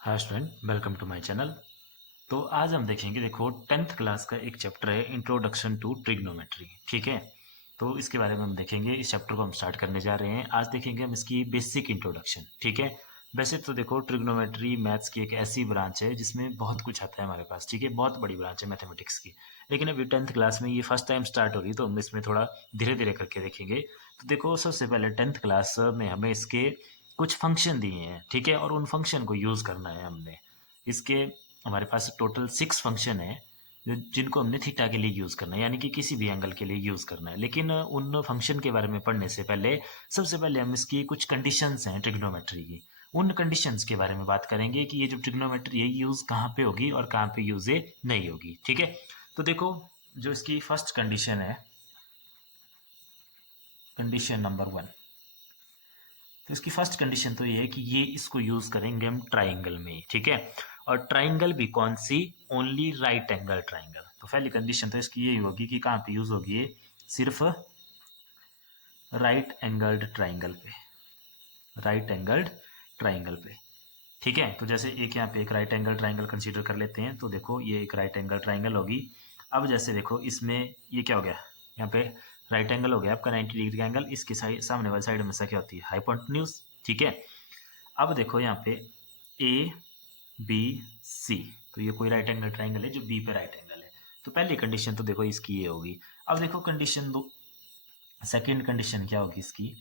Hi student, welcome to my channel. तो आज हम देखेंगे, देखो 10th क्लास का एक चैप्टर है इंट्रोडक्शन टू ट्रिग्नोमेट्री। ठीक है, तो इसके बारे में हम देखेंगे। इस चैप्टर को हम स्टार्ट करने जा रहे हैं। आज देखेंगे हम इसकी बेसिक इंट्रोडक्शन। ठीक है, वैसे तो देखो ट्रिग्नोमेट्री मैथ्स की एक ऐसी ब्रांच है जिसमें बहुत कुछ आता है हमारे पास। ठीक है, बहुत बड़ी ब्रांच है मैथमेटिक्स की। लेकिन अभी 10th क्लास में ये फर्स्ट टाइम स्टार्ट हो रही, तो हम इसमें थोड़ा धीरे धीरे करके देखेंगे। तो देखो, सबसे पहले 10th क्लास में हमें इसके कुछ फंक्शन दिए हैं। ठीक है, और उन फंक्शन को यूज़ करना है हमने। इसके हमारे पास टोटल 6 फंक्शन है जिनको हमने थीटा के लिए यूज़ करना है, यानी कि किसी भी एंगल के लिए यूज़ करना है। लेकिन उन फंक्शन के बारे में पढ़ने से पहले सबसे पहले हम इसकी कुछ कंडीशंस हैं ट्रिग्नोमेट्री की, उन कंडीशंस के बारे में बात करेंगे कि ये जो ट्रिग्नोमेट्री है यूज़ कहाँ पे होगी और कहाँ पे यूज़ नहीं होगी। ठीक है, तो देखो, जो इसकी फर्स्ट कंडीशन है, कंडीशन नंबर 1। तो इसकी फर्स्ट कंडीशन तो ये है कि ये इसको यूज करेंगे हम ट्राइंगल में। ठीक है, और ट्राइंगल भी कौन सी? Only right angle triangle. तो पहली कंडीशन तो इसकी यही होगी कि कहाँ पे यूज होगी ये? सिर्फ राइट एंगल्ड ट्राइंगल पे, राइट एंगल्ड ट्राइंगल पे। ठीक है, तो जैसे एक यहाँ पे एक राइट एंगल ट्राइंगल कंसीडर कर लेते हैं। तो देखो, ये एक राइट एंगल ट्राइंगल होगी। अब जैसे देखो, इसमें ये क्या हो गया, यहाँ पे राइट एंगल हो गया आपका 90 डिग्री का एंगल। इसके साइड, सामने वाली साइड हमेशा क्या होती है? हाइपोटेन्यूज। ठीक है, अब देखो यहाँ पे ए बी सी, तो ये कोई राइट एंगल ट्राइंगल है जो बी पे राइट एंगल है। तो पहली कंडीशन तो देखो इसकी ये होगी। अब देखो कंडीशन दो, सेकंड कंडीशन क्या होगी इसकी?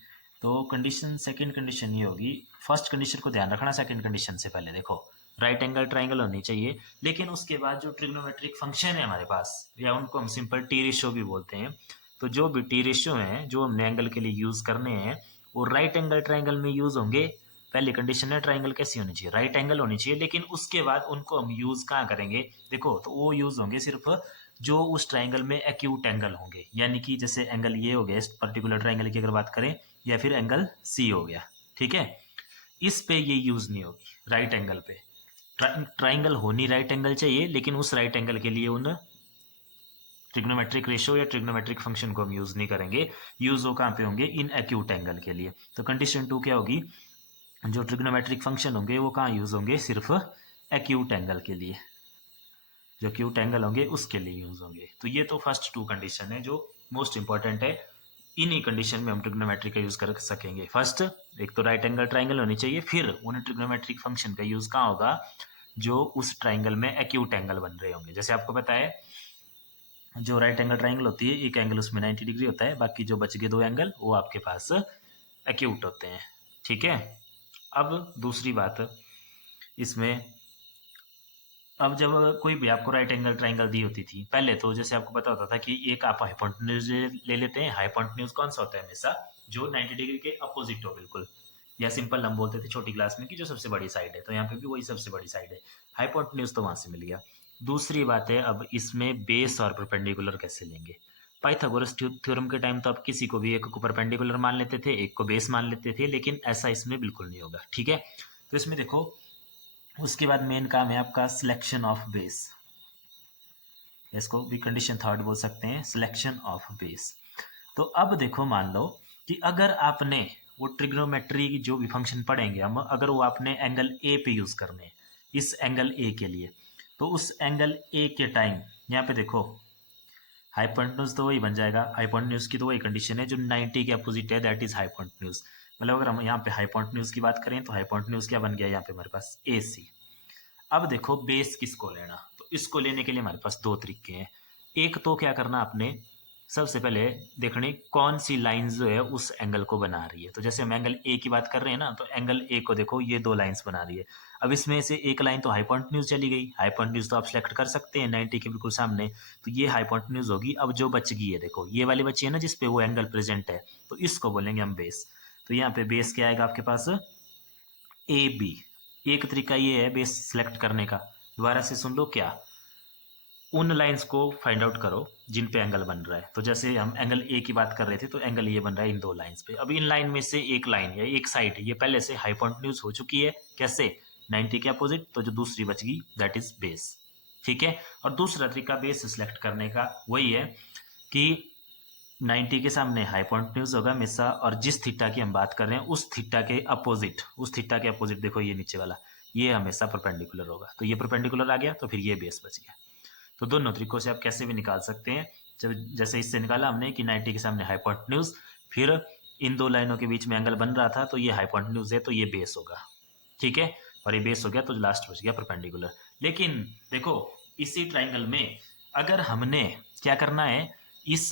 तो कंडीशन, सेकंड कंडीशन ये होगी। फर्स्ट कंडीशन को ध्यान रखना, सेकंड कंडीशन से पहले देखो राइट एंगल ट्राइंगल होनी चाहिए। लेकिन उसके बाद जो ट्रिग्नोमेट्रिक फंक्शन है हमारे पास, या उनको हम सिंपल टी रेशियो भी बोलते हैं, तो जो भी टी रेशियो है जो हमने एंगल के लिए यूज करने हैं, वो राइट एंगल ट्राइंगल में यूज होंगे। पहली कंडीशन है ट्राइंगल कैसी होनी चाहिए? राइट एंगल होनी चाहिए। लेकिन उसके बाद उनको हम यूज कहाँ करेंगे? देखो, तो वो यूज होंगे सिर्फ जो उस ट्राइंगल में एक्यूट एंगल होंगे, यानी कि जैसे एंगल ये हो गया इस पर्टिकुलर ट्राइंगल की अगर बात करें, या फिर एंगल सी हो गया। ठीक है, इस पे ये यूज नहीं होगी राइट एंगल पे। ट्राइंगल होनी राइट एंगल चाहिए, लेकिन उस राइट एंगल के लिए उन ट्रिग्नोमेट्रिक रेशियो या ट्रिग्नोमेट्रिक फंक्शन को हम यूज नहीं करेंगे। यूज वो कहाँ पे होंगे? इन एक्यूट एंगल के लिए। तो कंडीशन 2 क्या होगी? जो ट्रिग्नोमेट्रिक फंक्शन होंगे वो कहाँ यूज होंगे? सिर्फ एक्यूट एंगल के लिए, जो एक्यूट एंगल होंगे उसके लिए यूज होंगे। तो ये तो फर्स्ट 2 कंडीशन है जो मोस्ट इंपॉर्टेंट है। इन्हीं कंडीशन में हम ट्रिग्नोमेट्री का यूज कर सकेंगे। फर्स्ट, एक तो राइट एंगल ट्राइंगल होनी चाहिए, फिर उन ट्रिग्नोमेट्रिक फंक्शन का यूज कहाँ होगा? जो उस ट्राइंगल में एक्यूट एंगल बन रहे होंगे। जैसे आपको पता है, जो राइट एंगल ट्राइंगल होती है, एक एंगल उसमें 90 डिग्री होता है, बाकी जो बच गए 2 एंगल वो आपके पास एक्यूट होते हैं। ठीक है, अब दूसरी बात इसमें, अब जब कोई भी आपको राइट एंगल ट्राइंगल दी होती थी पहले, तो जैसे आपको पता होता था कि एक आप हाइपोटेन्यूज ले लेते हैं। हाइपोटेन्यूज कौन सा होता है? हमेशा जो 90 डिग्री के अपोजिट हो बिल्कुल, या सिंपल हम बोलते थे छोटी क्लास में कि जो सबसे बड़ी साइड है। तो यहाँ पे भी वही सबसे बड़ी साइड है। हाइपोटेन्यूज तो वहां से मिल गया। दूसरी बात है, अब इसमें बेस और परपेंडिकुलर कैसे लेंगे? पाइथागोरस थ्योरम के टाइम तो आप किसी को भी एक को परपेंडिकुलर मान लेते थे, एक को बेस मान लेते थे, लेकिन ऐसा इसमें बिल्कुल नहीं होगा। ठीक है, तो इसमें देखो, उसके बाद मेन काम है आपका सिलेक्शन ऑफ बेस। इसको भी कंडीशन थर्ड बोल सकते हैं, सिलेक्शन ऑफ बेस। तो अब देखो, मान लो कि अगर आपने वो ट्रिग्नोमेट्री की जो भी फंक्शन पढ़ेंगे हम, अगर वो आपने एंगल ए पे यूज करने हैं, इस एंगल ए के लिए, तो उस एंगल ए के टाइम यहाँ पे देखो हाइपोटेन्यूज तो वही बन जाएगा। हाइपोटेन्यूज की तो वही कंडीशन है जो 90 के अपोजिट है, दैट इज हाइपोटेन्यूज। मतलब अगर हम यहाँ पे हाइपोटेन्यूज की बात करें, तो हाइपोटेन्यूज क्या बन गया यहाँ पे हमारे पास? ए सी। अब देखो बेस किसको लेना, तो इसको लेने के लिए हमारे पास 2 तरीके हैं। एक तो क्या करना आपने, सबसे पहले देखनी कौन सी लाइन जो है उस एंगल को बना रही है। तो जैसे हम एंगल ए की बात कर रहे हैं ना, तो एंगल ए को देखो ये 2 लाइंस बना रही है। अब इसमें से एक लाइन तो हाइपोटेन्यूज चली गई। हाइपोटेन्यूज तो आप सिलेक्ट कर सकते हैं 90 के बिल्कुल सामने, तो ये हाइपोटेन्यूज होगी। अब जो बच गई है, देखो ये वाली बची है ना जिसपे वो एंगल प्रेजेंट है, तो इसको बोलेंगे हम बेस। तो यहाँ पे बेस क्या आएगा आपके पास? A B. एक तरीका ये है बेस सिलेक्ट करने का, दोबारा से सुन लो क्या, उन लाइंस को फाइंड आउट करो जिन पे एंगल बन रहा है। तो जैसे हम एंगल ए की बात कर रहे थे, तो एंगल ये बन रहा है इन 2 लाइंस पे। अब इन लाइन में से एक लाइन या एक साइड ये पहले से हाइपोटेन्यूज हो चुकी है, कैसे? 90 के अपोजिट। तो जो दूसरी बच गई दैट इज बेस। ठीक है, और दूसरा तरीका बेस सिलेक्ट करने का वही है कि 90 के सामने हाइपोटेन्यूज होगा हमेशा, और जिस थीटा की हम बात कर रहे हैं उस थीटा के अपोजिट, उस थीटा के अपोजिट देखो ये नीचे वाला, ये हमेशा परपेंडिकुलर होगा। तो ये परपेंडिकुलर आ गया तो फिर ये बेस बच गया। तो दोनों तरीकों से आप कैसे भी निकाल सकते हैं। जब जैसे इससे निकाला हमने कि 90 के सामने हाइपोटेन्यूज, फिर इन दो लाइनों के बीच में एंगल बन रहा था तो ये हाइपोटेन्यूज है तो ये बेस होगा, ठीक है। और ये बेस हो गया तो लास्ट बच गया परपेंडिकुलर। लेकिन देखो इसी ट्राइंगल में अगर हमने क्या करना है, इस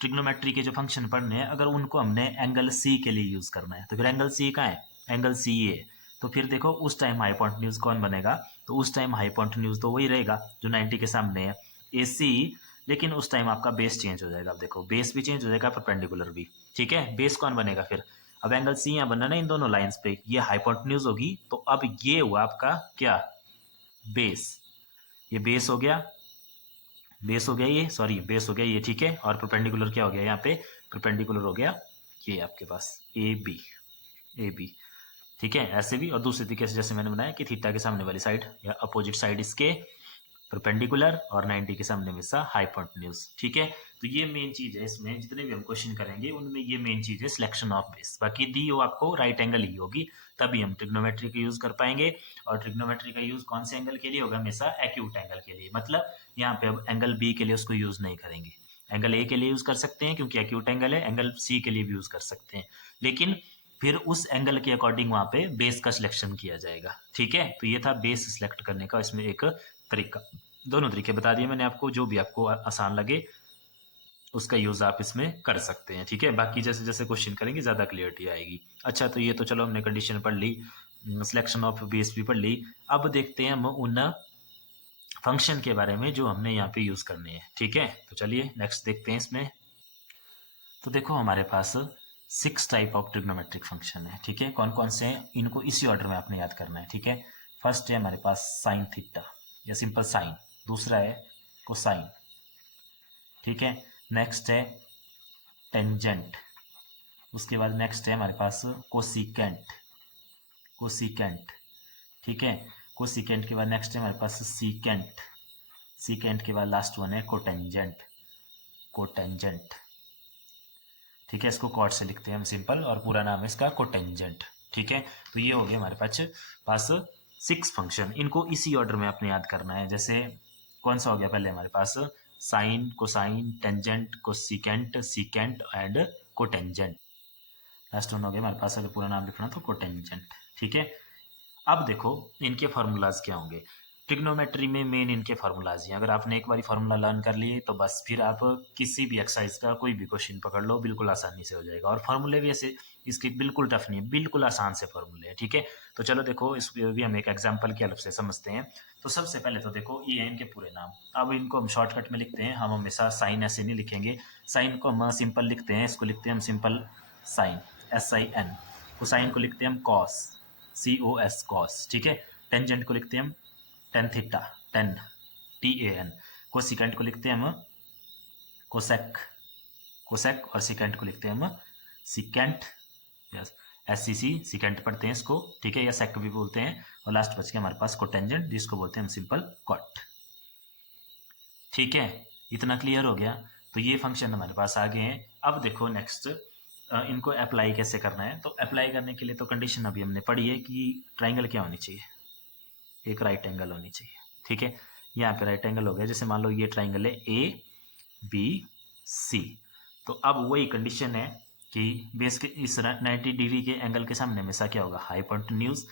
ट्रिग्नोमेट्री के जो फंक्शन पढ़ने हैं अगर उनको हमने एंगल सी के लिए यूज करना है तो फिर एंगल सी कहाँ है, एंगल सी ये। तो फिर देखो उस टाइम हाइपोटेन्यूज कौन बनेगा, तो उस टाइम हाइपोटेन्यूज तो वही रहेगा जो 90 के सामने है, ए सी। लेकिन उस टाइम आपका बेस चेंज हो जाएगा। अब देखो बेस भी चेंज हो जाएगा, परपेंडिकुलर भी, ठीक है। बेस कौन बनेगा फिर, अब एंगल सी यहाँ बनना ना इन दोनों लाइंस पे, ये हाइपोटेन्यूज होगी तो अब ये हुआ आपका क्या, बेस। ये बेस हो गया, बेस हो गया ये, सॉरी बेस हो गया ये, ठीक है। और परपेंडिकुलर क्या हो गया यहाँ पे, परपेंडिकुलर हो गया ये आपके पास ए बी, ए बी, ठीक है। ऐसे भी और दूसरे तरीके से जैसे मैंने बनाया कि थीटा के सामने वाली साइड या अपोजिट साइड इसके परपेंडिकुलर और 90 के सामने हमेशा हाइपोटेन्यूज, ठीक है। तो ये मेन चीज है इसमें, जितने भी हम क्वेश्चन करेंगे उनमें ये मेन चीज है सिलेक्शन ऑफ बेस। बाकी दी हो आपको राइट एंगल ही होगी तभी हम ट्रिग्नोमेट्री का यूज कर पाएंगे। और ट्रिग्नोमेट्री का यूज कौन से एंगल के लिए होगा, हमेशा एक्यूट एंगल के लिए। मतलब यहाँ पे अब एंगल बी के लिए उसको यूज नहीं करेंगे, एंगल ए के लिए यूज कर सकते हैं क्योंकि एक्यूट एंगल है, एंगल सी के लिए भी यूज कर सकते हैं, लेकिन फिर उस एंगल के अकॉर्डिंग वहां पे बेस का सिलेक्शन किया जाएगा, ठीक है। तो ये था बेस सिलेक्ट करने का इसमें एक तरीका। दोनों तरीके बता दिए मैंने आपको, जो भी आपको आसान लगे उसका यूज आप इसमें कर सकते हैं, ठीक है। बाकी जैसे जैसे क्वेश्चन करेंगे ज्यादा क्लियरिटी आएगी। अच्छा तो ये तो चलो हमने कंडीशन पढ़ ली, सिलेक्शन ऑफ बेस भी पढ़ ली। अब देखते हैं हम उन फंक्शन के बारे में जो हमने यहाँ पे यूज करने हैं, ठीक है। तो चलिए नेक्स्ट देखते हैं इसमें। तो देखो हमारे पास 6 टाइप ऑफ ट्रिग्नोमेट्रिक फंक्शन है, ठीक है। कौन कौन से हैं, इनको इसी ऑर्डर में आपने याद करना है, ठीक है। फर्स्ट है हमारे पास साइन थीटा या सिंपल साइन, दूसरा है कोसाइन, ठीक है। नेक्स्ट है टेंजेंट, उसके बाद नेक्स्ट है हमारे पास कोसिकेंट, कोसिकेंट, ठीक है। कोसिकेंट के बाद नेक्स्ट है हमारे पास सीकेंट, सीकेंट के बाद लास्ट वन है कोटेंजेंट, कोटेंजेंट, ठीक है। इसको कॉट से लिखते हैं हम सिंपल और पूरा नाम है इसका कोटेंजेंट, ठीक है। तो ये हो गया हमारे पास 6 फंक्शन, इनको इसी ऑर्डर में आपने याद करना है। जैसे कौन सा हो गया पहले हमारे पास sine, cosine, tangent, cosecant, secant and cotangent. Last one हो गया हमारे पास, अगर पूरा नाम लिखना तो कोटेंजेंट, ठीक है। अब देखो इनके फार्मूलाज क्या होंगे। ट्रिग्नोमेट्री में मेन इनके फार्मूलाज हैं, अगर आपने एक बार फार्मूला लर्न कर लिए तो बस फिर आप किसी भी एक्सरसाइज का कोई भी क्वेश्चन पकड़ लो बिल्कुल आसानी से हो जाएगा। और फार्मूले भी ऐसे इसके बिल्कुल टफ नहीं है, बिल्कुल आसान से फार्मूले हैं, ठीक है। तो चलो देखो इस भी हम एक एग्जाम्पल की हेल्प से समझते हैं। तो सबसे पहले तो देखो ये है इनके पूरे नाम, अब इनको हम शॉर्टकट में लिखते हैं। हम हमेशा साइन ऐसे नहीं लिखेंगे, साइन को हम सिंपल लिखते हैं, इसको लिखते हैं हम सिंपल साइन, SIN। कोसाइन को लिखते हैं हम कॉस, COS, कॉस, ठीक है। टेंजेंट को लिखते हैं हम tan theta, ten, TAN। Cosecant को लिखते हैं हम कोसेक, कोसेक। और सिकेंट को लिखते हैं हम सिकेंट, यस, SCC, सिकेंट पढ़ते हैं इसको, ठीक है, या सेक भी बोलते हैं। और लास्ट बच गया हमारे पास कोटेंजेंट जिसको बोलते हैं हम सिंपल कॉट, ठीक है। इतना क्लियर हो गया। तो ये फंक्शन हमारे पास आ गए हैं। अब देखो नेक्स्ट इनको अप्लाई कैसे करना है। तो अप्लाई करने के लिए तो कंडीशन अभी हमने पढ़ी है कि ट्राइंगल क्या होनी चाहिए, एक राइट एंगल होनी चाहिए, ठीक है। यहाँ पे राइट एंगल हो गया, जैसे मान लो ये ट्राइंगल है ABC। तो अब वही कंडीशन है कि बेस के इस 90 डिग्री के एंगल के सामने हमेशा क्या होगा, हाइपोटेन्यूज।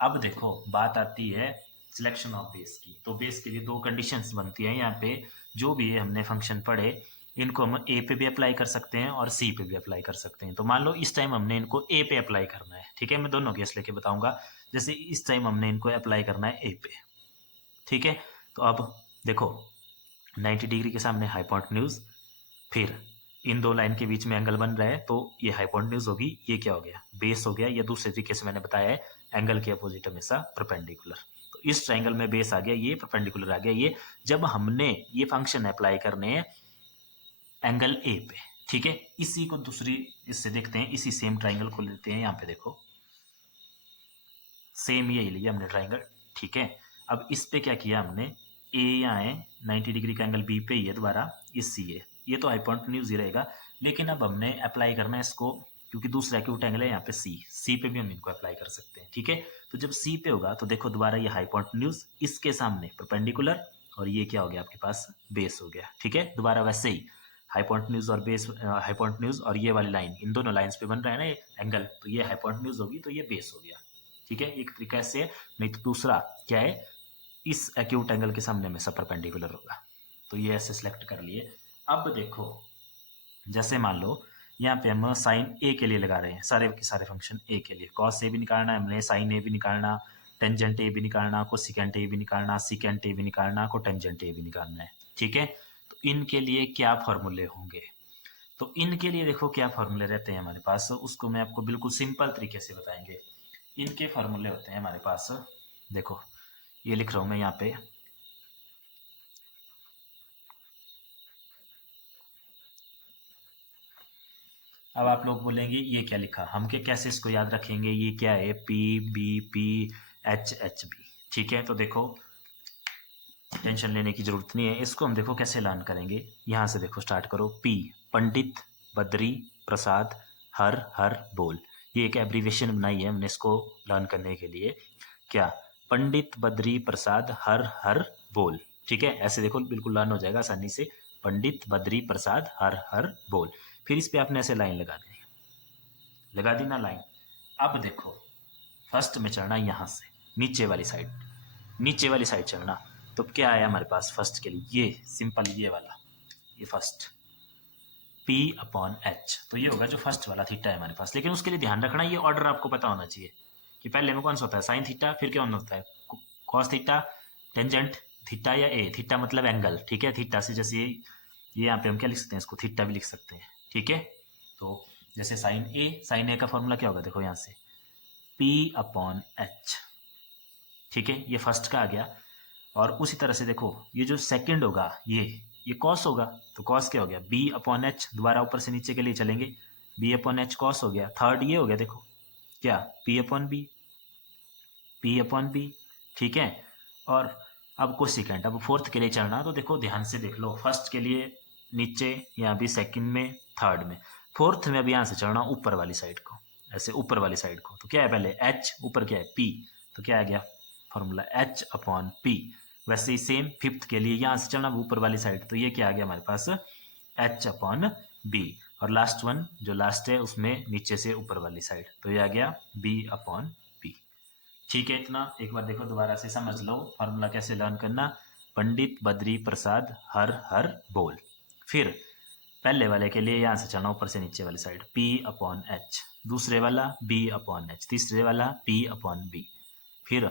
अब देखो बात आती है सिलेक्शन ऑफ बेस की। तो बेस के लिए 2 कंडीशंस बनती है यहाँ पे, जो भी हमने फंक्शन पढ़े इनको हम ए पे भी अप्लाई कर सकते हैं और सी पे भी अप्लाई कर सकते हैं। तो मान लो इस टाइम हमने इनको ए पे अप्लाई करना है, ठीक है। मैं दोनों केस लेके बताऊंगा। जैसे इस टाइम हमने इनको अप्लाई करना है ए पे, ठीक है। तो अब देखो 90 डिग्री के सामने हाइपोटेन्यूज, फिर इन 2 लाइन के बीच में एंगल बन रहा है तो ये हाइपोटेन्यूज होगी, ये क्या हो गया, बेस हो गया। या दूसरे तरीके से मैंने बताया है एंगल के अपोजिट हमेशा परपेंडिकुलर। तो इस ट्राइंगल में बेस आ गया, ये परपेंडिकुलर आ गया ये, जब हमने ये फंक्शन अप्लाई करने हैं एंगल ए पे, ठीक है। इसी को दूसरी इससे देखते हैं, इसी सेम ट्राइंगल को लेते हैं। यहाँ पे देखो सेम यही लिया हमने ट्राइंगल, ठीक है। अब इस पे क्या किया हमने, ए यहाँ है 90 डिग्री का एंगल बी पे ही है, दोबारा इस सी है, ये तो हाइपोटेन्यूज ही रहेगा। लेकिन अब हमने अप्लाई करना है इसको क्योंकि दूसरा एक्यूट एंगल है यहाँ पे सी पे भी हम इनको अप्लाई कर सकते हैं। ठीक है, तो जब सी पे होगा तो देखो दोबारा ये हाइपोटेन्यूज, इसके सामने परपेंडिकुलर, और ये क्या हो गया आपके पास बेस हो गया। ठीक है, दोबारा वैसे ही हाइपोटेन्यूज और बेस, हाइपोटेन्यूज और ये वाली लाइन, इन दोनों लाइंस पे बन रहा है ना ये एंगल, तो ये हाइपोटेन्यूज होगी तो ये बेस हो गया। ठीक है, एक तरीका से, नहीं तो दूसरा क्या है, इस एक्यूट एंगल के सामने में सब परपेंडिकुलर होगा। तो ये ऐसे सिलेक्ट कर लिए। अब देखो जैसे मान लो यहाँ पे हम साइन ए के लिए लगा रहे हैं, सारे के सारे फंक्शन ए के लिए, कॉस ए भी निकालना है हमने, साइन ए भी निकालना, टेंजेंट ए भी निकालना, कोसिकेंट ए भी निकालना, सिकेंट ए भी निकालना, कोटेंजेंट ए भी निकालना है। ठीक है, तो इनके लिए क्या फॉर्मूले होंगे, तो इनके लिए देखो क्या फॉर्मूले रहते हैं हमारे पास, उसको मैं आपको बिल्कुल सिंपल तरीके से बताएंगे। इनके फॉर्मूले होते हैं हमारे पास, देखो ये लिख रहा हूँ मैं यहाँ पे, अब आप लोग बोलेंगे ये क्या लिखा, हम क्या कैसे इसको याद रखेंगे, ये क्या है, P B P H H B. ठीक है, तो देखो टेंशन लेने की जरूरत नहीं है, इसको हम देखो कैसे लर्न करेंगे। यहाँ से देखो स्टार्ट करो, पी पंडित बद्री प्रसाद हर हर बोल, ये एक एब्रीवेशन बनाई है हमने इसको लर्न करने के लिए, क्या, पंडित बद्री प्रसाद हर हर बोल। ठीक है, ऐसे देखो बिल्कुल लर्न हो जाएगा आसानी से, पंडित बद्री प्रसाद हर हर बोल। फिर इस पे आपने ऐसे लाइन लगा दी, लगा दी ना लाइन। अब देखो फर्स्ट में चढ़ना यहाँ से नीचे वाली साइड, नीचे वाली साइड चढ़ना, तो क्या आया हमारे पास फर्स्ट के लिए, ये सिंपल ये वाला, ये फर्स्ट P अपॉन एच, तो ये होगा जो फर्स्ट वाला थीटा है हमारे पास। लेकिन उसके लिए ध्यान रखना ये ऑर्डर आपको पता होना चाहिए कि पहले में कौन सा होता है साइन थीटा, फिर क्या होता है कॉस थीटा, टेंजेंट थीटा या ए, थीटा मतलब एंगल। ठीक है, थीटा से जैसे ये यहाँ पे हम क्या लिख सकते हैं, इसको थीटा भी लिख सकते हैं। ठीक है, तो जैसे साइन ए का फॉर्मूला क्या होगा, देखो यहाँ से P अपॉन एच। ठीक है, ये फर्स्ट का आ गया। और उसी तरह से देखो ये जो सेकंड होगा ये कॉस होगा, तो कॉस क्या हो गया, बी अपॉन एच, दोबारा ऊपर से नीचे के लिए चलेंगे, बी अपॉन एच कॉस हो गया। थर्ड ये हो गया देखो क्या, P upon B, P upon B. ठीक है, और अब कोसिकेंट, अब फोर्थ के लिए चलना, तो देखो ध्यान से देख लो, फर्स्ट के लिए नीचे, यहाँ भी सेकंड में, थर्ड में, फोर्थ में अब यहाँ से चलना ऊपर वाली साइड को, ऐसे ऊपर वाली साइड को, तो क्या है पहले एच, ऊपर क्या है पी, तो क्या आ गया फॉर्मूला एच अपॉन पी। वैसे ही सेम फिफ्थ के लिए यहाँ से चलना ऊपर वाली साइड, तो ये क्या आ गया हमारे पास एच अपॉन बी, और लास्ट वन जो लास्ट है उसमें नीचे से ऊपर वाली साइड, तो ये आ गया बी अपॉन पी। ठीक है, इतना एक बार देखो दोबारा से समझ लो फॉर्मूला कैसे लर्न करना, पंडित बद्री प्रसाद हर हर बोल। फिर पहले वाले के लिए यहाँ से चलना ऊपर से नीचे वाली साइड, P अपॉन एच, दूसरे वाला B अपॉन एच, तीसरे वाला P अपॉन बी, फिर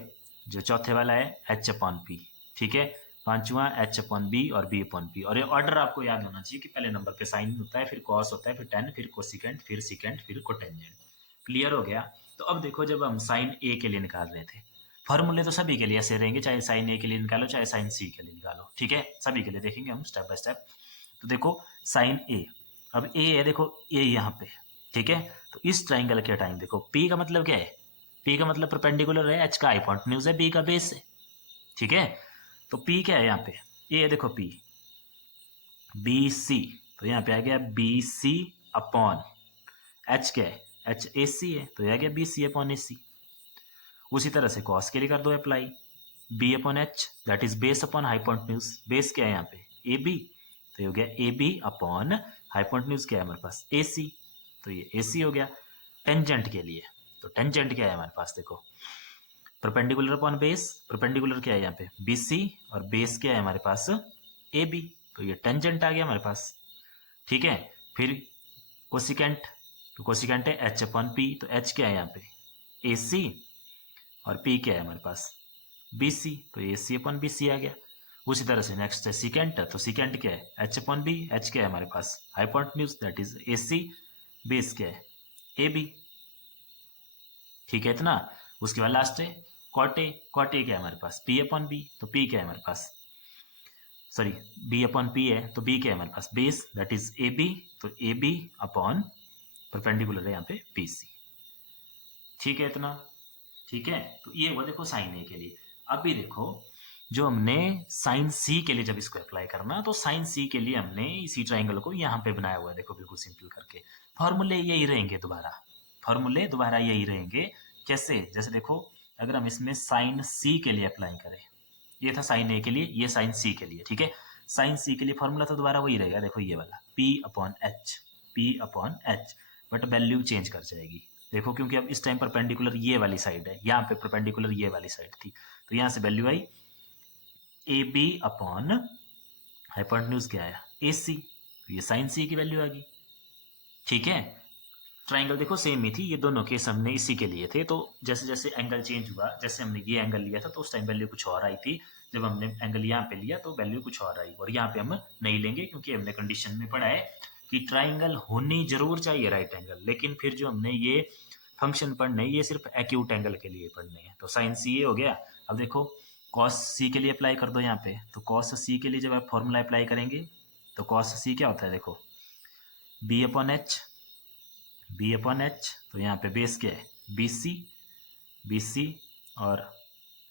जो चौथे वाला है H अपॉन पी। ठीक है, पांचवा H अपॉन बी और B अपॉन पी। और ये ऑर्डर आपको याद होना चाहिए कि पहले नंबर पे साइन होता है, फिर कॉस होता है, फिर टेन, फिर कोसिकेंट, फिर सिकेंट, फिर कोटेंजेंट। क्लियर हो गया। तो अब देखो जब हम साइन ए के लिए निकाल रहे थे, फॉर्मूले तो सभी के लिए ऐसे रहेंगे, चाहे साइन ए के लिए निकालो चाहे साइन सी के लिए निकालो। ठीक है, सभी के लिए देखेंगे हम स्टेप बाय स्टेप। तो देखो साइन ए, अब ए है देखो ए यहाँ पे। ठीक है, तो इस ट्राइंगल के टाइम देखो पी का मतलब क्या है, पी का मतलब परपेंडिकुलर है, एच का हाइपोटेन्यूज है, बी का बेस है। ठीक है, तो पी क्या है यहाँ पे, ए है देखो पी, बी सी, तो यहाँ पे आ गया बी सी अपॉन एच क्या है, एच ए सी है, तो यह आ गया बी सी अपॉन ए सी। उसी तरह से कॉस के लिए कर दो apply, B upon H that is base upon hypotenuse, base क्या है यहाँ पे ए बी, तो ये हो गया ए बी अपॉन हाइपोटेन्यूज क्या है हमारे पास ए सी, तो ये ए सी हो गया। टेंजेंट के लिए, तो टेंजेंट क्या है हमारे पास देखो परपेंडिकुलर अपॉन बेस, परपेंडिकुलर क्या है यहाँ पे बी सी, और बेस क्या है हमारे पास ए बी, तो ये टेंजेंट आ गया हमारे पास। ठीक है, फिर कोसिकेंट, तो कोसिकेंट है एच अपॉन पी, तो एच क्या है यहाँ पे ए सी, और पी क्या है हमारे पास बी सी, तो ए सी अपॉन बी सी आ गया। उसी तरह से नेक्स्ट है सिकेंट, तो सिकेंट क्या है एच अपॉन बी, एच क्या है हमारे पास hypotenuse that is A C, base क्या है ए बी। ठीक है इतना। उसके बाद लास्ट है कॉटे, कॉटे क्या है हमारे पास पी अपॉन बी, तो पी क्या है हमारे पास, सॉरी बी अपॉन पी है, तो बी क्या है हमारे पास base that is A B, तो ए बी अपॉन परपेंडिकुलर है यहाँ पे बी सी। ठीक है इतना। ठीक है, तो ये हुआ देखो साइन ए के लिए। अब भी देखो जो हमने साइन सी के लिए जब इसको अप्लाई करना, तो साइन सी के लिए हमने इसी ट्राइंगल को यहाँ पे बनाया हुआ है, देखो बिल्कुल सिंपल करके। फॉर्मूले यही रहेंगे दोबारा, फॉर्मूले दोबारा यही रहेंगे। कैसे? जैसे देखो, अगर हम इसमें साइन सी के लिए अप्लाई करें, ये था साइन ए के लिए, ये साइन सी के लिए, ठीक है। साइन सी के लिए फॉर्मूला तो दोबारा वही रहेगा, देखो ये वाला P upon H, but value change कर जाएगी। देखो क्योंकि अब इस टाइम परपेंडिकुलर ये वाली साइड है, यहाँ पे परपेंडिकुलर ये वाली साइड थी, तो यहाँ से वैल्यू आई ए बी अपॉन हाइपोटेन्यूज क्या आया ए सी, तो ये साइन सी की वैल्यू आ गई, ठीक है। ट्राइंगल देखो सेम ही थी, ये दोनों केस हमने इसी के लिए थे। तो जैसे जैसे एंगल चेंज हुआ, जैसे हमने ये एंगल लिया था तो उस टाइम वैल्यू कुछ और आई थी, जब हमने एंगल यहाँ पे लिया तो वैल्यू कुछ और आई, और यहाँ पे हम नहीं लेंगे क्योंकि हमने कंडीशन में पढ़ा है कि ट्राइंगल होनी जरूर चाहिए राइट एंगल, लेकिन फिर जो हमने ये फंक्शन पढ़ने, ये सिर्फ एक्यूट एंगल के लिए पढ़ने हैं। तो साइन सी ये हो गया। अब देखो कॉस सी के लिए अप्लाई कर दो यहाँ पे, तो कॉस सी के लिए जब आप फॉर्मूला अप्लाई करेंगे तो कॉस सी क्या होता है, देखो बी अपॉन एच, तो यहाँ पे बेस क्या है बी सी, और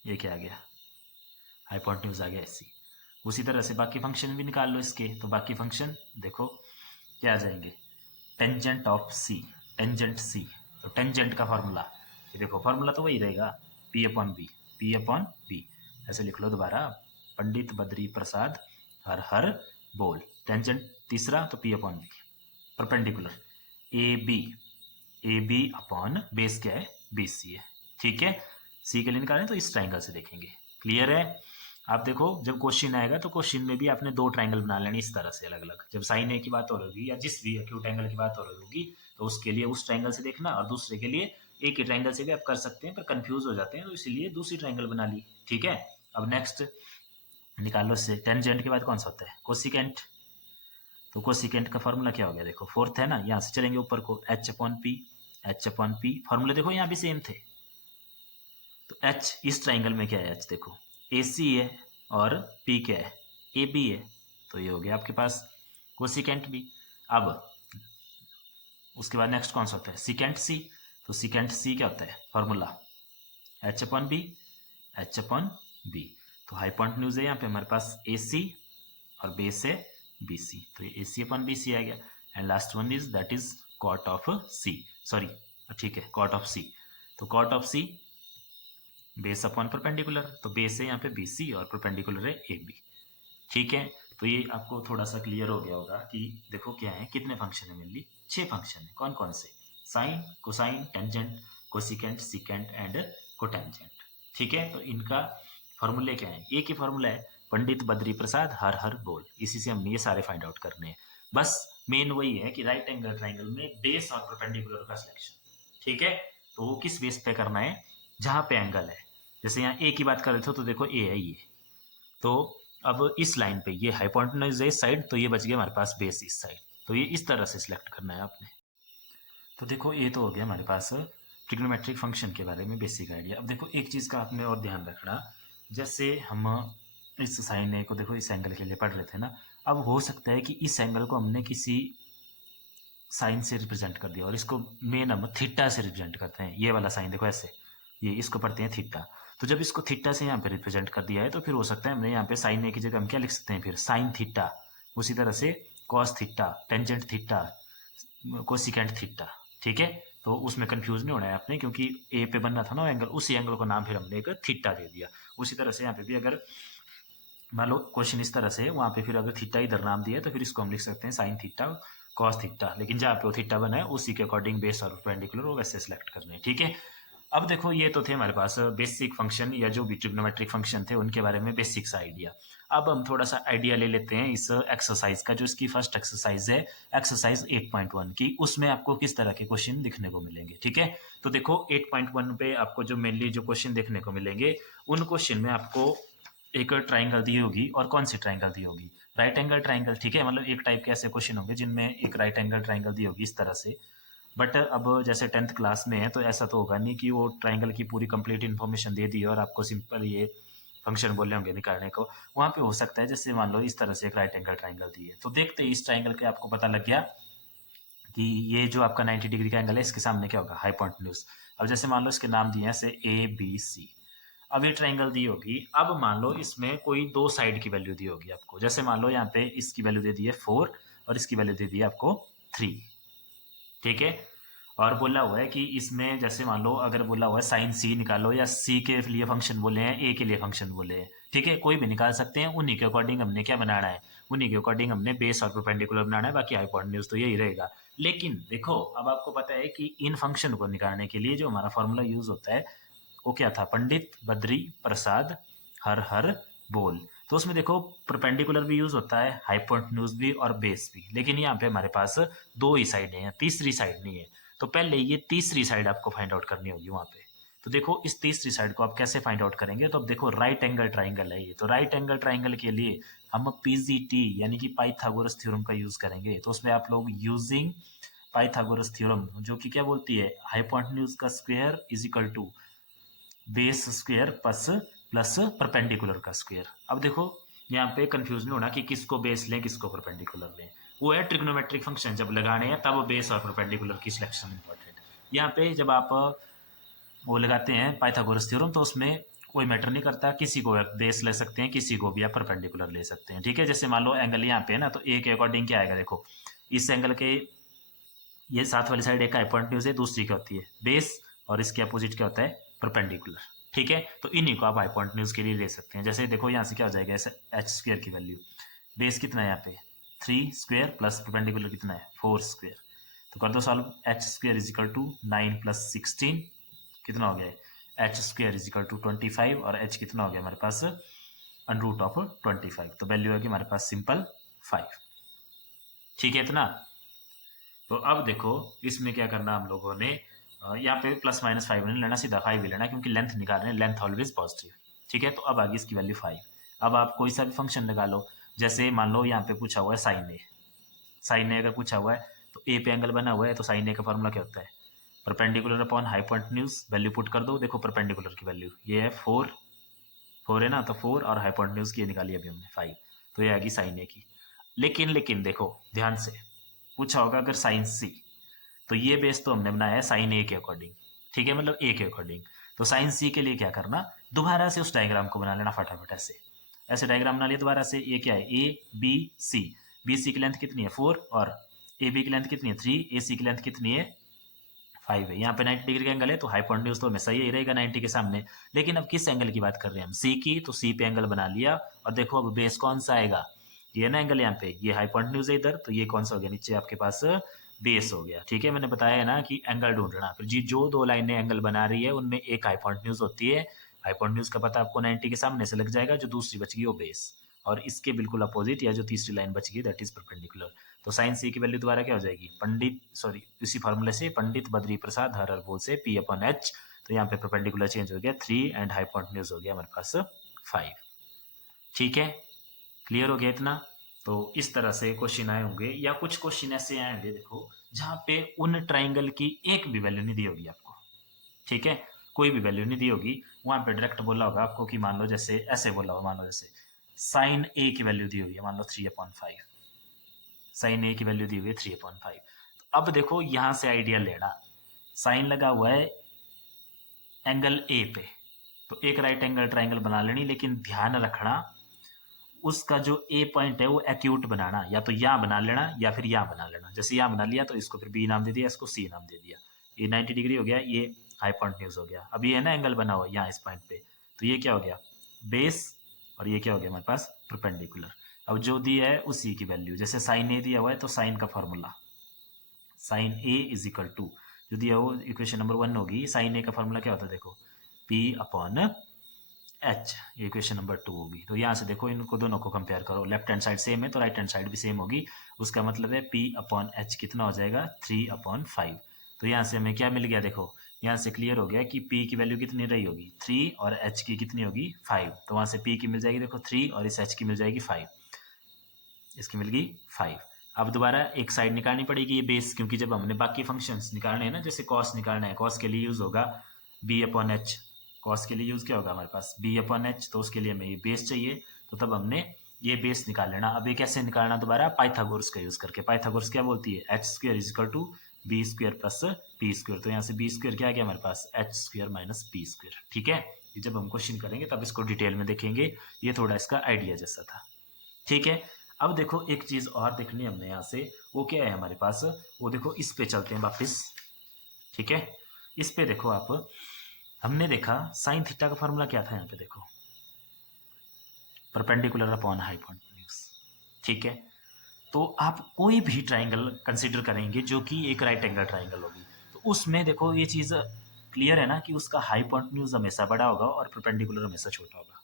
ये क्या आ गया हाइपोटेन्यूज आ गया एस सी। उसी तरह से बाकी फंक्शन भी निकाल लो इसके, तो बाकी फंक्शन देखो क्या आ जाएंगे, टेंजेंट ऑफ सी, टेंजेंट सी, तो टेंजेंट का फार्मूला, ये देखो फार्मूला तो वही रहेगा पी अपॉन बी, ऐसे लिख लो दोबारा, पंडित बद्री प्रसाद हर हर बोल। टेंजेंट तीसरा तो P upon B, perpendicular A B upon base क्या है बी सी है, ठीक है। सी के लिए निकालें तो इस ट्राइंगल से देखेंगे, क्लियर है। आप देखो जब क्वेश्चन आएगा तो क्वेश्चन में भी आपने दो ट्राइंगल बना लेनी इस तरह से अलग अलग, जब साइन ए की बात हो रही होगी या जिस भी एक्यूट एंगल की बात हो रही होगी तो उसके लिए उस ट्राइंगल से देखना, और दूसरे के लिए एक ही ट्राइंगल से भी आप कर सकते हैं, पर कंफ्यूज हो जाते हैं तो इसीलिए दूसरी ट्राइंगल बना ली, ठीक है। अब नेक्स्ट निकाल लो इससे, टेंजेंट के बाद कौन सा होता है कोसिकेंट, तो कोसिकेंट का फॉर्मूला क्या हो गया, देखो फोर्थ है ना, यहाँ से चलेंगे ऊपर को एच अपॉन पी, फॉर्मूले देखो यहाँ भी सेम थे। तो एच इस ट्राइंगल में क्या है, एच देखो ए सी है और पी क्या है ए बी है, तो ये हो गया आपके पास कोसिकेंट भी। अब उसके बाद नेक्स्ट कौन सा होता है सिकेंट सी, तो सिकेंट सी क्या होता है फॉर्मूला एच अपॉन बी, तो हाइपोटेन्यूज है यहाँ पे हमारे पास ए सी और बेस है बी सी, तो ये ए सी अपॉन बी सी आ गया। And last one is that is cot of C, sorry ठीक है कॉट ऑफ सी, तो cot of C base upon perpendicular, तो बेस है यहाँ पे बी सी और परपेंडिकुलर है ए बी, ठीक है। तो ये आपको थोड़ा सा क्लियर हो गया होगा कि देखो क्या है, कितने फंक्शन है मेनली 6 फंक्शन है, कौन कौन से, sine, cosine, tangent, cosecant, secant and cotangent, ठीक है। तो इनका फॉर्मूले क्या है, एक ही फॉर्मूला है पंडित बद्री प्रसाद हर हर बोल, इसी से हमने ये सारे फाइंड आउट करने हैं। बस मेन वही है कि राइट एंगल ट्राइंगल में बेस और परपेंडिकुलर का सिलेक्शन, ठीक है। तो वो किस बेस पे करना है, जहाँ पे एंगल है, जैसे यहाँ ए की बात कर रहे थे तो देखो ए है ये, तो अब इस लाइन पे ये हाइपोटेन्यूज है इस साइड, तो ये बच गया हमारे पास बेस इस साइड, तो ये इस तरह से सिलेक्ट करना है आपने। तो देखो ये तो हो गया हमारे पास ट्रिग्नोमेट्रिक फंक्शन के बारे में बेसिक आइडिया। अब देखो एक चीज़ का आपने और ध्यान रखना, जैसे हम इस साइन ए को देखो इस एंगल के लिए पढ़ रहे थे ना, अब हो सकता है कि इस एंगल को हमने किसी साइन से रिप्रेजेंट कर दिया और इसको मेन हम थीटा से रिप्रेजेंट करते हैं, ये वाला साइन देखो ऐसे, ये इसको पढ़ते हैं थीटा, तो जब इसको थीटा से यहाँ पे रिप्रेजेंट कर दिया है तो फिर हो सकता है हमने यहाँ पे साइन ए की जगह हम क्या लिख सकते हैं फिर साइन थीटा, उसी तरह से cos theta, tangent theta, cosecant theta, ठीक है। तो उसमें कंफ्यूज नहीं होना है आपने, क्योंकि ए पे बनना था ना एंगल, उसी एंगल को नाम फिर हमने एक थीटा दे दिया। उसी तरह से यहाँ पे भी अगर मान लो क्वेश्चन इस तरह से, वहाँ पे फिर अगर थीटा इधर नाम दिया तो फिर इसको हम लिख सकते हैं साइन थीटा कॉस थीटा, लेकिन जहाँ पे वो थीटा बना है उसी के अकॉर्डिंग बेस और परपेंडिकुलर वो वैसे सिलेक्ट करने हैं, ठीक है। अब देखो ये तो थे हमारे पास बेसिक फंक्शन या जो भी ट्रिग्नोमेट्रिक फंक्शन थे उनके बारे में बेसिक सा आइडिया। अब हम थोड़ा सा आइडिया ले लेते हैं इस एक्सरसाइज का, जो इसकी फर्स्ट एक्सरसाइज है एक्सरसाइज 8.1 की, उसमें आपको किस तरह के क्वेश्चन दिखने को मिलेंगे, ठीक है। तो देखो 8.1 पे आपको जो मेनली जो क्वेश्चन देखने को मिलेंगे, उन क्वेश्चन में आपको एक ट्राइंगल दी होगी, और कौन सी ट्राइंगल दी होगी, राइट एंगल ट्राइंगल, ठीक है। मतलब एक टाइप के ऐसे क्वेश्चन होंगे जिनमें एक राइट एंगल ट्राइंगल दी होगी इस तरह से, बट अब जैसे 10th क्लास में है तो ऐसा तो होगा नहीं कि वो ट्राइंगल की पूरी कंप्लीट इन्फॉर्मेशन दे दी और आपको सिंपल ये फंक्शन बोले होंगे निकालने को। वहाँ पे हो सकता है जैसे मान लो इस तरह से एक राइट एंगल ट्राइंगल दी है, तो देखते ही इस ट्राइंगल के आपको पता लग गया कि ये जो आपका 90 डिग्री का एंगल है इसके सामने क्या होगा हाइपोटेन्यूज। अब जैसे मान लो इसके नाम दिए हैं ऐसे ए बी सी, अब ये ट्रायंगल दी होगी। अब मान लो इसमें कोई दो साइड की वैल्यू दी होगी आपको, जैसे मान लो यहाँ पे इसकी वैल्यू दे दी है 4 और इसकी वैल्यू दे दी है आपको 3। ठीक है, और बोला हुआ है कि इसमें जैसे मान लो अगर बोला हुआ है साइन सी निकालो, या सी के लिए फंक्शन बोले हैं, ए के लिए फंक्शन बोले हैं, ठीक है, कोई भी निकाल सकते हैं। उन्हीं के अकॉर्डिंग हमने क्या बनाना है, उन्हीं के अकॉर्डिंग हमने बेस और परपेंडिकुलर बनाना है, बाकी हाइपोटेन्यूज तो यही रहेगा। लेकिन देखो अब आपको पता है कि इन फंक्शन को निकालने के लिए जो हमारा फॉर्मूला यूज होता है वो क्या था, पंडित बद्री प्रसाद हर हर बोल। तो उसमें देखो परपेंडिकुलर भी यूज होता है, हाइपोटेन्यूज भी और बेस भी, लेकिन यहाँ पे हमारे पास दो ही साइड है, तीसरी साइड नहीं है। तो पहले ये तीसरी साइड आपको फाइंड आउट करनी होगी वहां पे। तो देखो इस तीसरी साइड को आप कैसे फाइंड आउट करेंगे, तो अब देखो राइट एंगल ट्राइंगल है ये, तो राइट एंगल ट्राइंगल के लिए हम पीजीटी यानी कि पाइथागोरस थ्योरम का यूज करेंगे। तो उसमें आप लोग यूजिंग पाइथागोरस थ्योरम, जो कि क्या बोलती है, हाइपोटेन्यूज का square is equal to base square plus perpendicular का स्क्वायर। अब देखो यहाँ पे कंफ्यूज नहीं होना कि किसको बेस लें किसको परपेंडिकुलर लें, वो है ट्रिग्नोमेट्रिक फंक्शन जब लगाने हैं तब बेस और परपेंडिकुलर की सिलेक्शन इंपॉर्टेंट। यहाँ पे जब आप वो लगाते हैं पाइथागोरस थ्योरम तो उसमें कोई मैटर नहीं करता, किसी को बेस ले सकते हैं, किसी को भी आप परपेंडिकुलर ले सकते हैं। ठीक है, जैसे मान लो एंगल यहाँ पे है ना, तो ए के अकॉर्डिंग क्या आएगा, देखो इस एंगल के ये साथ वाली साइड एक हाइपोटेन्यूज है, दूसरी क्या होती है बेस, और इसके अपोजिट क्या होता है परपेंडिकुलर। ठीक है, तो इन्हीं को आप हाइपोटेन्यूज के लिए ले सकते हैं। जैसे देखो यहाँ से क्या हो जाएगा, ऐसे एच स्क्वायर की वैल्यू, बेस कितना है यहाँ पे 3 स्क्वायर प्लस परपेंडिकुलर कितना है 4 स्क्वायर, तो कर दो solve, H square is equal to 9 plus 16 कितना हो गया, H square is equal to 25, और एच कितना हो गया हमारे पास अंडर रूट ऑफ 25, तो वैल्यू है कि हमारे पास सिंपल 5। ठीक है इतना। तो अब देखो इसमें क्या करना हम लोगों ने, यहाँ पे प्लस माइनस 5 नहीं लेना, सीधा 5 ही लेना, क्योंकि लेंथ निकाल रहे हैं, लेंथ ऑलवेज पॉजिटिव। ठीक है, तो अब आगे इसकी वैल्यू 5। अब आप कोई सा भी फंक्शन लगा लो, जैसे मान लो यहाँ पे पूछा हुआ है साइन ए, साइन ए अगर पूछा हुआ है तो ए पे एंगल बना हुआ है, तो साइन ए का फॉर्मूला क्या होता है, perpendicular upon hypotenuse, value put कर दो, देखो परपेंडिकुलर की वैल्यू ये है 4, 4 है ना, तो 4 और हाइपोटेन्यूज की निकाली अभी हमने 5, तो ये आएगी साइन ए की। लेकिन देखो ध्यान से पूछा होगा अगर साइन सी, तो ये बेस तो हमने बनाया है साइन ए के अकॉर्डिंग, ठीक है, मतलब ए के अकॉर्डिंग। तो साइन सी के लिए क्या करना, दोबारा से उस डायग्राम को बना लेना फटाफट, ऐसे ऐसे डायग्राम बना लिया दोबारा से। ये क्या है, A B C, B C की लेंथ कितनी है 4 और ए बी की लेंथ कितनी है 3, ए सी की लेंथ कितनी है 5 है। यहाँ पे 90 डिग्री का एंगल है तो हाइपोटेन्यूज तो हमेशा ही रहेगा 90 के सामने। लेकिन अब किस एंगल की बात कर रहे हैं हम, सी की, तो सी पे एंगल बना लिया, और देखो अब बेस कौन सा आएगा, ये ना एंगल यहाँ पे, ये हाइपोटेन्यूज है इधर, तो ये कौन सा हो गया नीचे आपके पास बेस हो गया। ठीक है, मैंने बताया है ना कि एंगल ढूंढना, फिर जी जो दो लाइनें एंगल बना रही है उनमें एक हाइपोटेन्यूज होती है, हाइपोटेन्यूज का पता आपको 90 के सामने से लग जाएगा, जो दूसरी बच गई वो बेस, और इसके बिल्कुल अपोजिट या जो तीसरी लाइन बच गई दैट इज परपेंडिकुलर। तो साइन सी की वैल्यू दोबारा क्या हो जाएगी, पंडित सॉरी इसी फॉर्मूले से पंडित बद्री प्रसाद हर हर बोल से पी अपॉन एच, तो यहाँ पे परपेंडिकुलर चेंज हो गया 3 एंड हाइपोटेन्यूज हो गया हमारे पास 5। ठीक है, क्लियर हो गया इतना। तो इस तरह से क्वेश्चन आए होंगे, या कुछ क्वेश्चन ऐसे आए होंगे देखो जहाँ पे उन ट्राइंगल की एक भी वैल्यू नहीं दी होगी आपको, ठीक है, कोई भी वैल्यू नहीं दी होगी, वहां पे डायरेक्ट बोला होगा आपको कि मान लो जैसे ऐसे बोला होगा, मान लो जैसे साइन ए की वैल्यू दी हुई है मान लो 3/5, साइन ए की वैल्यू दी हुई है 3/5। तो अब देखो यहां से आइडिया लेना, साइन लगा हुआ है एंगल ए पे, तो एक राइट एंगल ट्राइंगल बना लेनी, लेकिन ध्यान रखना उसका जो ए पॉइंट है वो एक्यूट बनाना, या तो यहाँ बना लेना या फिर यहाँ बना लेना। जैसे यहाँ बना लिया तो इसको फिर बी नाम दे दिया, इसको सी नाम दे दिया, ये 90 डिग्री हो गया, ये हाइपोटेन्यूज हो गया। अब ये है ना एंगल बना हुआ यहाँ इस पॉइंट पे, तो ये क्या हो गया बेस, और ये क्या हो गया हमारे पास परपेंडिकुलर। अब जो दिया है उसी की वैल्यू, जैसे साइन ए दिया हुआ है तो साइन का formula sine A is equal to, जो दिया वो इक्वेशन नंबर 1 होगी, साइन ए का फॉर्मूला क्या होता है देखो पी अपॉन एच, ये इक्वेशन नंबर 2 होगी। तो यहाँ से देखो इनको दोनों को कंपेयर करो, लेफ्ट हैंड साइड सेम है तो राइट हैंड साइड भी सेम होगी, उसका मतलब है पी अपॉन एच कितना हो जाएगा 3/5। तो यहाँ से हमें क्या मिल गया, देखो यहाँ से क्लियर हो गया कि पी की वैल्यू कितनी रही होगी 3 और एच की कितनी होगी 5, तो वहाँ से पी की मिल जाएगी देखो 3 और इस एच की मिल जाएगी 5, इसकी मिल गई 5। अब दोबारा एक साइड निकालनी पड़ेगी ये बेस, क्योंकि जब हमने बाकी फंक्शंस निकालने हैं ना, जैसे कॉस निकालना है, कॉस के लिए यूज होगा बी अपॉन एच, कॉस के लिए यूज क्या होगा हमारे पास बी अपॉन एच, तो उसके लिए हमें ये बेस चाहिए, तो तब हमने ये बेस निकाल लेना। अब ये कैसे निकालना, दोबारा पाइथागोरस का यूज करके, पाइथागोरस क्या बोलती है H square is equal to B square plus P square, तो यहाँ से बी स्क्वायर क्या आ गया हमारे पास H square minus P square. ठीक है, ये जब हम क्वेश्चन करेंगे तब इसको डिटेल में देखेंगे, ये थोड़ा इसका आइडिया जैसा था। ठीक है, अब देखो एक चीज़ और देखनी है हमने यहाँ से, वो क्या है हमारे पास, वो देखो इस पे चलते हैं वापस। ठीक है, इस पे देखो आप, हमने देखा साइन थीटा का फॉर्मूला क्या था, यहाँ पे देखो परपेंडिकुलर अपॉन हाइपोटेन्यूज। ठीक है, तो आप कोई भी ट्राइंगल कंसिडर करेंगे जो कि एक राइट एंगल ट्राइंगल होगी, तो उसमें देखो ये चीज़ क्लियर है ना कि उसका हाइपोटेन्यूज हमेशा बड़ा होगा और परपेंडिकुलर हमेशा छोटा होगा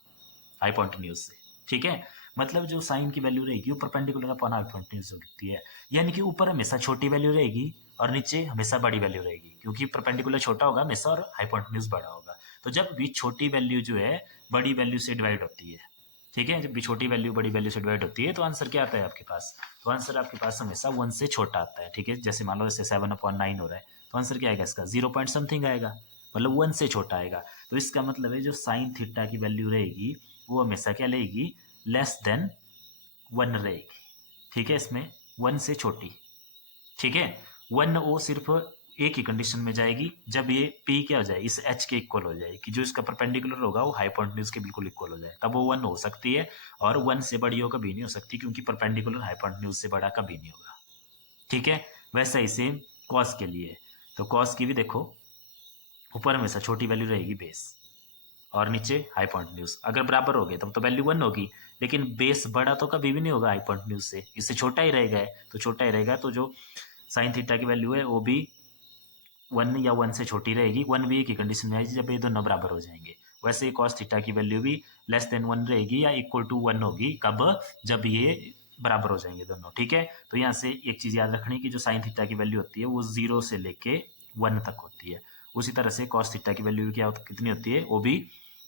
हाइपोटेन्यूज से। ठीक है, मतलब जो साइन की वैल्यू रहेगी वो परपेंडिकुलर अपॉन हाइपोटेन्यूज होती है, यानी कि ऊपर हमेशा छोटी वैल्यू रहेगी और नीचे हमेशा बड़ी वैल्यू रहेगी, क्योंकि परपेंडिकुलर छोटा होगा हमेशा और हाइपोटेन्यूज बड़ा होगा। तो जब भी छोटी वैल्यू जो है बड़ी वैल्यू से डिवाइड होती है, ठीक है, जब भी छोटी वैल्यू बड़ी वैल्यू से डिवाइड होती है तो आंसर क्या आता है आपके पास, तो आंसर आपके पास हमेशा 1 से छोटा आता है। ठीक है, जैसे मान लो जैसे 7/9 हो रहा है, तो आंसर क्या आएगा इसका 0 पॉइंट समथिंग आएगा, मतलब 1 से छोटा आएगा। तो इसका मतलब है जो साइन थीटा की वैल्यू रहेगी वो हमेशा क्या लेगी, लेस देन 1 रहेगी। ठीक है, इसमें 1 से छोटी। ठीक है, 1 वो सिर्फ एक ही कंडीशन में जाएगी, जब ये p क्या हो जाए, इस h के इक्वल हो जाए, कि जो इसका परपेंडिकुलर होगा वो हाइपोटेन्यूज के बिल्कुल इक्वल हो जाए, तब वो 1 हो सकती है, और 1 से बड़ी हो कभी नहीं हो सकती, क्योंकि परपेंडिकुलर हाइपोटेन्यूज से बड़ा कभी नहीं होगा। ठीक है, वैसा ही सेम कॉस के लिए, तो कॉस की भी देखो ऊपर हमेशा छोटी वैल्यू रहेगी बेस, और नीचे हाइपोटेन्यूज, अगर बराबर हो गए तब तो वैल्यू 1 होगी, लेकिन बेस बड़ा तो कभी भी नहीं होगा हाइपोटेन्यूज से, इससे छोटा ही रहेगा, तो छोटा ही रहेगा, तो जो साइन थीटा की वैल्यू है वो भी 1 या 1 से छोटी रहेगी। 1 भी एक ही कंडीशन में आएगी जब ये दोनों बराबर हो जाएंगे। वैसे कॉस थीटा की वैल्यू भी लेस देन 1 रहेगी या इक्वल टू 1 होगी, कब, जब ये बराबर हो जाएंगे दोनों। ठीक है, तो यहाँ से एक चीज़ याद रखनी कि जो साइन थीटा की वैल्यू होती है वो 0 से लेके 1 तक होती है। उसी तरह से कॉस थीटा की वैल्यू क्या कितनी होती है, वो भी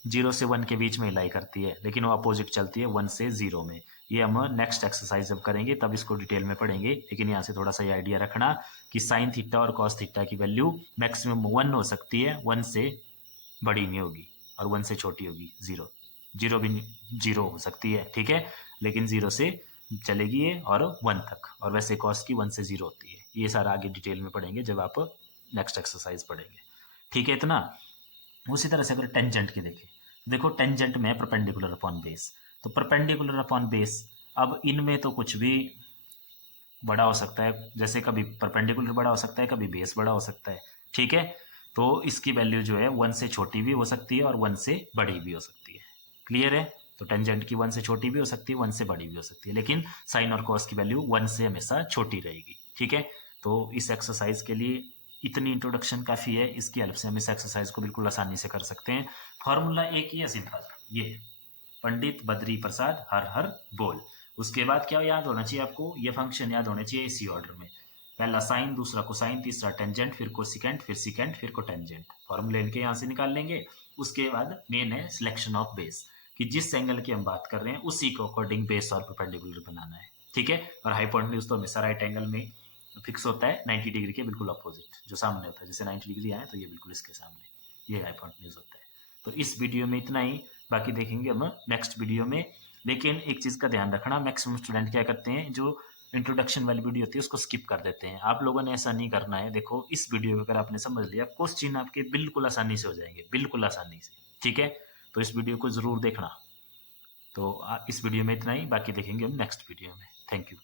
0 से 1 के बीच में लाई करती है, लेकिन वो अपोजिट चलती है 1 से 0 में। ये हम नेक्स्ट एक्सरसाइज जब करेंगे तब इसको डिटेल में पढ़ेंगे, लेकिन यहाँ से थोड़ा सा ये आइडिया रखना कि साइन थीटा और कॉस थीटा की वैल्यू मैक्सिमम 1 हो सकती है, 1 से बड़ी नहीं होगी, और 1 से छोटी होगी 0, 0 भी 0 हो सकती है। ठीक है, लेकिन 0 से चलेगी ये और 1 तक, और वैसे कॉस की 1 से 0 होती है। ये सारा आगे डिटेल में पढ़ेंगे जब आप नेक्स्ट एक्सरसाइज पढ़ेंगे। ठीक है, इतना। उसी तरह से अगर टेंजेंट की देखें, देखो टेंजेंट में परपेंडिकुलर अपॉन बेस, तो परपेंडिकुलर अपॉन बेस, अब इनमें तो कुछ भी बड़ा हो सकता है, जैसे कभी परपेंडिकुलर बड़ा हो सकता है, कभी बेस बड़ा हो सकता है। ठीक है, तो इसकी वैल्यू जो है 1 से छोटी भी हो सकती है और 1 से बड़ी भी हो सकती है। क्लियर है, तो टेंजेंट की 1 से छोटी भी हो सकती है, 1 से बड़ी भी हो सकती है, लेकिन साइन और कॉस की वैल्यू 1 से हमेशा छोटी रहेगी। ठीक है, तो इस एक्सरसाइज के लिए इतनी इंट्रोडक्शन काफ़ी है, इसकी हेल्प से हम इस एक्सरसाइज को बिल्कुल आसानी से कर सकते हैं। फॉर्मूला एक ही है सिंपल, ये पंडित बद्री प्रसाद हर हर बोल। उसके बाद क्या याद होना चाहिए आपको, ये फंक्शन याद होने चाहिए इसी ऑर्डर में, पहला साइन, दूसरा कोसाइन, तीसरा टेंजेंट, फिर कोसिकेंट, फिर सिकेंट, फिर कोटेंजेंट। फॉर्मूले इनके यहाँ से निकाल लेंगे। उसके बाद मेन है सिलेक्शन ऑफ बेस, कि जिस एंगल की हम बात कर रहे हैं उसी को अकॉर्डिंग बेस और परपेंडिकुलर बनाना है। ठीक है, और हाइपोटेन्यूज तो हमेशा राइट एंगल में फिक्स होता है 90 डिग्री के बिल्कुल अपोजिट, जो सामने होता है, जैसे 90 डिग्री आए तो ये बिल्कुल इसके सामने, ये हाइपोटेन्यूज होता है। तो इस वीडियो में इतना ही, बाकी देखेंगे हम नेक्स्ट वीडियो में। लेकिन एक चीज़ का ध्यान रखना, मैक्सिमम स्टूडेंट क्या करते हैं, जो इंट्रोडक्शन वाली वीडियो होती है उसको स्किप कर देते हैं। आप लोगों ने ऐसा नहीं करना है। देखो इस वीडियो को अगर आपने समझ लिया, क्वेश्चन आपके बिल्कुल आसानी से हो जाएंगे, बिल्कुल आसानी से। ठीक है, तो इस वीडियो को ज़रूर देखना। तो इस वीडियो में इतना ही, बाकी देखेंगे हम नेक्स्ट वीडियो में। Thank you.